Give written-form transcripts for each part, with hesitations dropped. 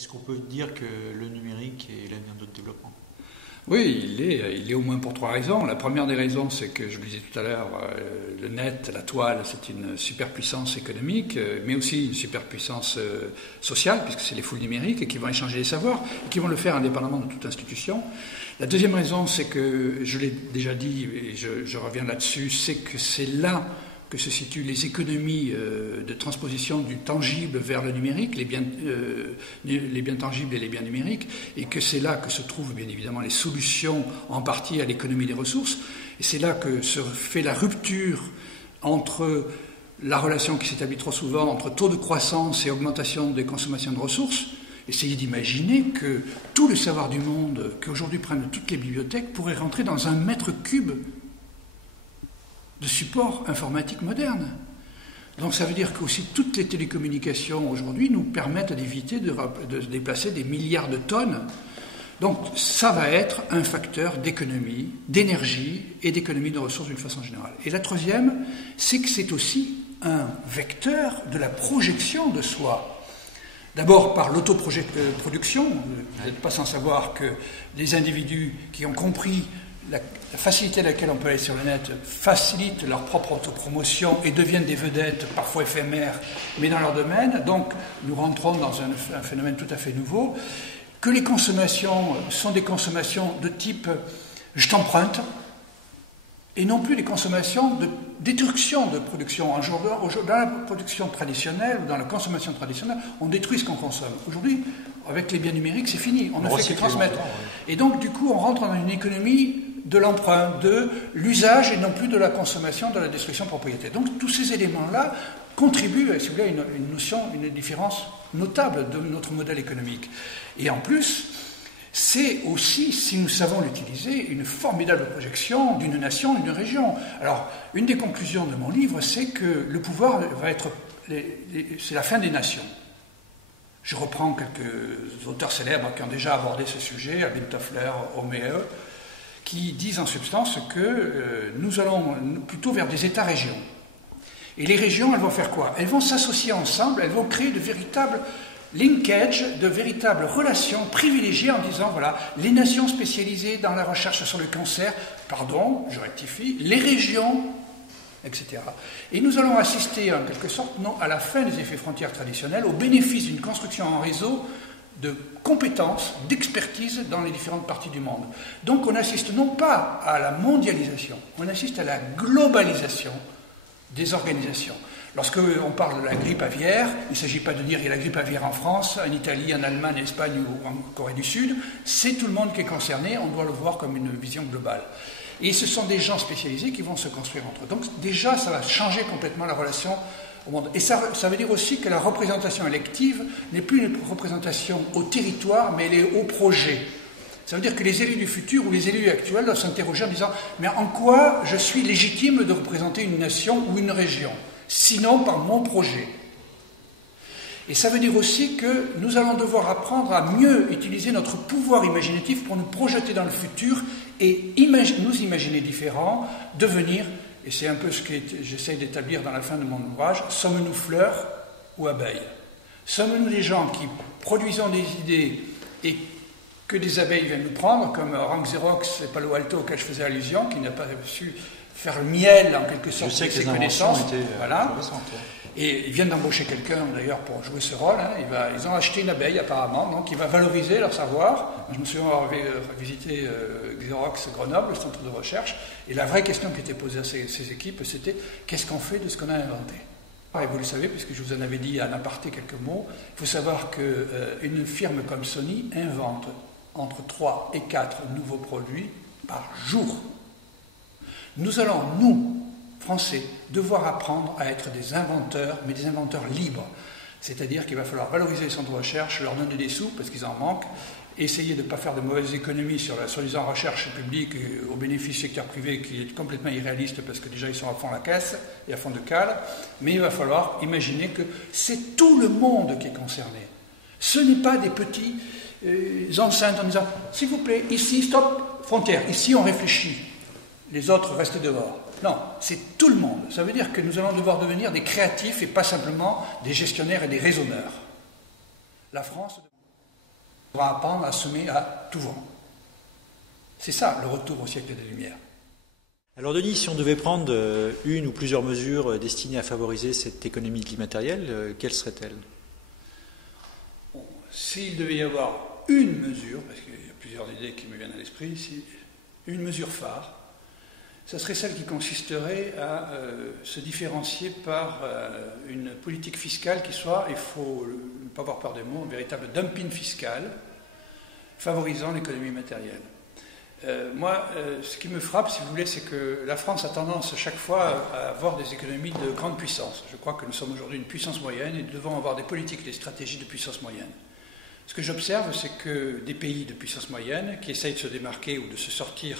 Est-ce qu'on peut dire que le numérique est l'avenir de notre développement? Oui, il est au moins pour 3 raisons. La première des raisons, c'est que, je le disais tout à l'heure, le net, la toile, c'est une superpuissance économique, mais aussi une superpuissance sociale, puisque c'est les foules numériques et qui vont échanger les savoirs, et qui vont le faire indépendamment de toute institution. La deuxième raison, c'est que, je l'ai déjà dit, et je reviens là-dessus, c'est que c'est là que se situent les économies de transposition du tangible vers le numérique, les biens tangibles et les biens numériques, et que c'est là que se trouvent bien évidemment les solutions en partie à l'économie des ressources, et c'est là que se fait la rupture entre la relation qui s'établit trop souvent entre taux de croissance et augmentation des consommations de ressources. Essayez d'imaginer que tout le savoir du monde qu'aujourd'hui prennent toutes les bibliothèques pourrait rentrer dans un mètre cube de support informatique moderne. Donc ça veut dire que aussi toutes les télécommunications aujourd'hui nous permettent d'éviter de déplacer des milliards de tonnes. Donc ça va être un facteur d'économie, d'énergie et d'économie de ressources d'une façon générale. Et la troisième, c'est que c'est aussi un vecteur de la projection de soi. D'abord par l'autoproduction. Vous n'êtes pas sans savoir que les individus qui ont compris la facilité à laquelle on peut aller sur le net facilite leur propre autopromotion et deviennent des vedettes, parfois éphémères, mais dans leur domaine. Donc, nous rentrons dans un phénomène tout à fait nouveau, que les consommations sont des consommations de type « je t'emprunte », et non plus des consommations de destruction de production. Dans la production traditionnelle, ou dans la consommation traditionnelle, on détruit ce qu'on consomme. Aujourd'hui, avec les biens numériques, c'est fini, on ne fait que transmettre. Et donc, du coup, on rentre dans une économie de l'emprunt, de l'usage et non plus de la consommation, de la destruction de propriété. Donc tous ces éléments-là contribuent, si vous voulez, à une différence notable de notre modèle économique. Et en plus, c'est aussi, si nous savons l'utiliser, une formidable projection d'une nation, d'une région. Alors, une des conclusions de mon livre, c'est que le pouvoir va être... c'est la fin des nations. Je reprends quelques auteurs célèbres qui ont déjà abordé ce sujet, Alvin Toffler, Homère, qui disent en substance que nous allons plutôt vers des États-régions. Et les régions, elles vont faire quoi? Elles vont s'associer ensemble, elles vont créer de véritables linkages, de véritables relations privilégiées en disant, voilà, les nations spécialisées dans la recherche sur le cancer, pardon, je rectifie, les régions, etc. Et nous allons assister en quelque sorte, non, à la fin des effets frontières traditionnels, au bénéfice d'une construction en réseau de compétences, d'expertise dans les différentes parties du monde. Donc on assiste non pas à la mondialisation, on assiste à la globalisation des organisations. Lorsque on parle de la grippe aviaire, il ne s'agit pas de dire qu'il y a la grippe aviaire en France, en Italie, en Allemagne, en Espagne ou en Corée du Sud, c'est tout le monde qui est concerné, on doit le voir comme une vision globale. Et ce sont des gens spécialisés qui vont se construire entre eux. Donc déjà, ça va changer complètement la relation au monde. Et ça veut dire aussi que la représentation élective n'est plus une représentation au territoire, mais elle est au projet. Ça veut dire que les élus du futur ou les élus actuels doivent s'interroger en disant « Mais en quoi je suis légitime de représenter une nation ou une région, sinon par mon projet ?» Et ça veut dire aussi que nous allons devoir apprendre à mieux utiliser notre pouvoir imaginatif pour nous projeter dans le futur et nous imaginer différents, devenir, et c'est un peu ce que j'essaie d'établir dans la fin de mon ouvrage, sommes-nous fleurs ou abeilles? Sommes-nous des gens qui produisons des idées et que des abeilles viennent nous prendre, comme Rank Xerox et Palo Alto auquel je faisais allusion, qui n'a pas su faire le miel en quelque sorte de ses connaissances. Voilà. Et ils viennent d'embaucher quelqu'un d'ailleurs pour jouer ce rôle. Hein. Ils ont acheté une abeille apparemment, donc il va valoriser leur savoir. Je me souviens avoir visité Xerox Grenoble, le centre de recherche, et la vraie question qui était posée à ces équipes, c'était qu'est-ce qu'on fait de ce qu'on a inventé? Et vous le savez, puisque je vous en avais dit en aparté quelques mots, il faut savoir qu'une firme comme Sony invente entre 3 et 4 nouveaux produits par jour. Nous allons, nous, Français, devoir apprendre à être des inventeurs, mais des inventeurs libres. C'est-à-dire qu'il va falloir valoriser les centres de recherche, leur donner des sous, parce qu'ils en manquent, essayer de ne pas faire de mauvaises économies sur la soi-disant recherche publique au bénéfice du secteur privé, qui est complètement irréaliste, parce que déjà ils sont à fond la caisse et à fond de cale, mais il va falloir imaginer que c'est tout le monde qui est concerné. Ce n'est pas des petits enceintes en disant « S'il vous plaît, ici, stop, frontière, ici on réfléchit, les autres restent dehors ». Non, c'est tout le monde. Ça veut dire que nous allons devoir devenir des créatifs et pas simplement des gestionnaires et des raisonneurs. La France... On va apprendre à semer à tout vent. C'est ça le retour au siècle des Lumières. Alors Denis, si on devait prendre une ou plusieurs mesures destinées à favoriser cette économie immatérielle, quelles seraient-elles? Bon, s'il devait y avoir une mesure, parce qu'il y a plusieurs idées qui me viennent à l'esprit, une mesure phare, ce serait celle qui consisterait à se différencier par une politique fiscale qui soit, il faut ne pas avoir peur des mots, un véritable dumping fiscal favorisant l'économie matérielle. Moi, ce qui me frappe, si vous voulez, c'est que la France a tendance chaque fois à avoir des économies de grande puissance. Je crois que nous sommes aujourd'hui une puissance moyenne et nous devons avoir des politiques, des stratégies de puissance moyenne. Ce que j'observe, c'est que des pays de puissance moyenne qui essayent de se démarquer ou de se sortir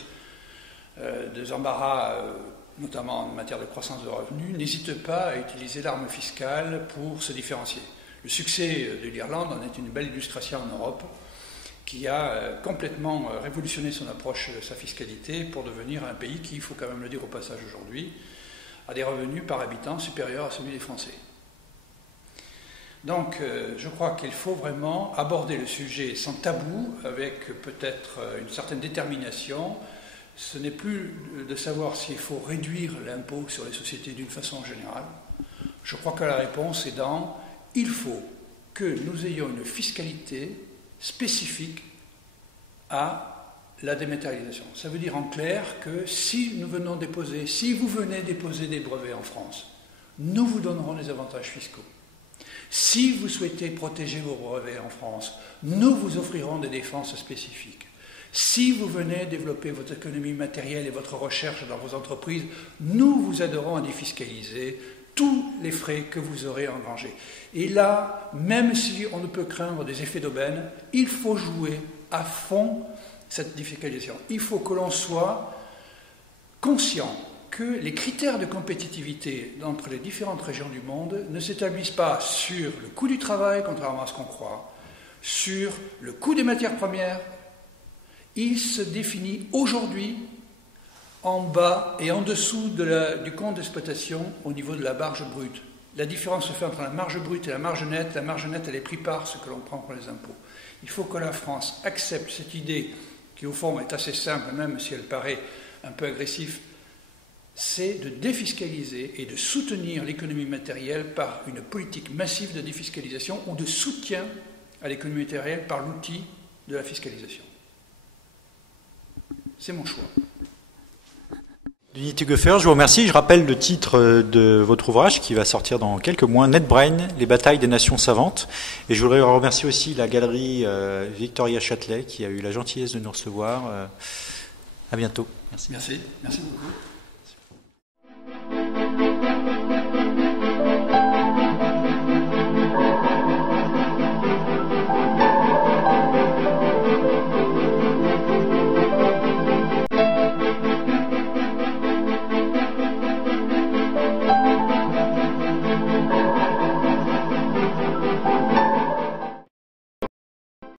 des embarras, notamment en matière de croissance de revenus, n'hésitent pas à utiliser l'arme fiscale pour se différencier. Le succès de l'Irlande en est une belle illustration en Europe, qui a complètement révolutionné son approche de sa fiscalité pour devenir un pays qui, il faut quand même le dire au passage aujourd'hui, a des revenus par habitant supérieurs à celui des Français. Donc je crois qu'il faut vraiment aborder le sujet sans tabou, avec peut-être une certaine détermination. Ce n'est plus de savoir s'il faut réduire l'impôt sur les sociétés d'une façon générale. Je crois que la réponse est dans « il faut que nous ayons une fiscalité spécifique à la dématérialisation ». Ça veut dire en clair que si vous venez déposer des brevets en France, nous vous donnerons des avantages fiscaux. Si vous souhaitez protéger vos brevets en France, nous vous offrirons des défenses spécifiques. Si vous venez développer votre économie matérielle et votre recherche dans vos entreprises, nous vous aiderons à défiscaliser tous les frais que vous aurez engrangés. Et là, même si on ne peut craindre des effets d'aubaine, il faut jouer à fond cette défiscalisation. Il faut que l'on soit conscient que les critères de compétitivité entre les différentes régions du monde ne s'établissent pas sur le coût du travail, contrairement à ce qu'on croit, sur le coût des matières premières. Il se définit aujourd'hui en bas et en dessous du compte d'exploitation au niveau de la marge brute. La différence se fait entre la marge brute et la marge nette. La marge nette, elle est prise par ce que l'on prend pour les impôts. Il faut que la France accepte cette idée, qui au fond est assez simple, même si elle paraît un peu agressive, c'est de défiscaliser et de soutenir l'économie matérielle par une politique massive de défiscalisation ou de soutien à l'économie matérielle par l'outil de la fiscalisation. C'est mon choix. Denis Tegefer, je vous remercie. Je rappelle le titre de votre ouvrage qui va sortir dans quelques mois, NetBrain, les batailles des nations savantes. Et je voudrais remercier aussi la galerie Victoria Châtelet qui a eu la gentillesse de nous recevoir. À bientôt. Merci beaucoup.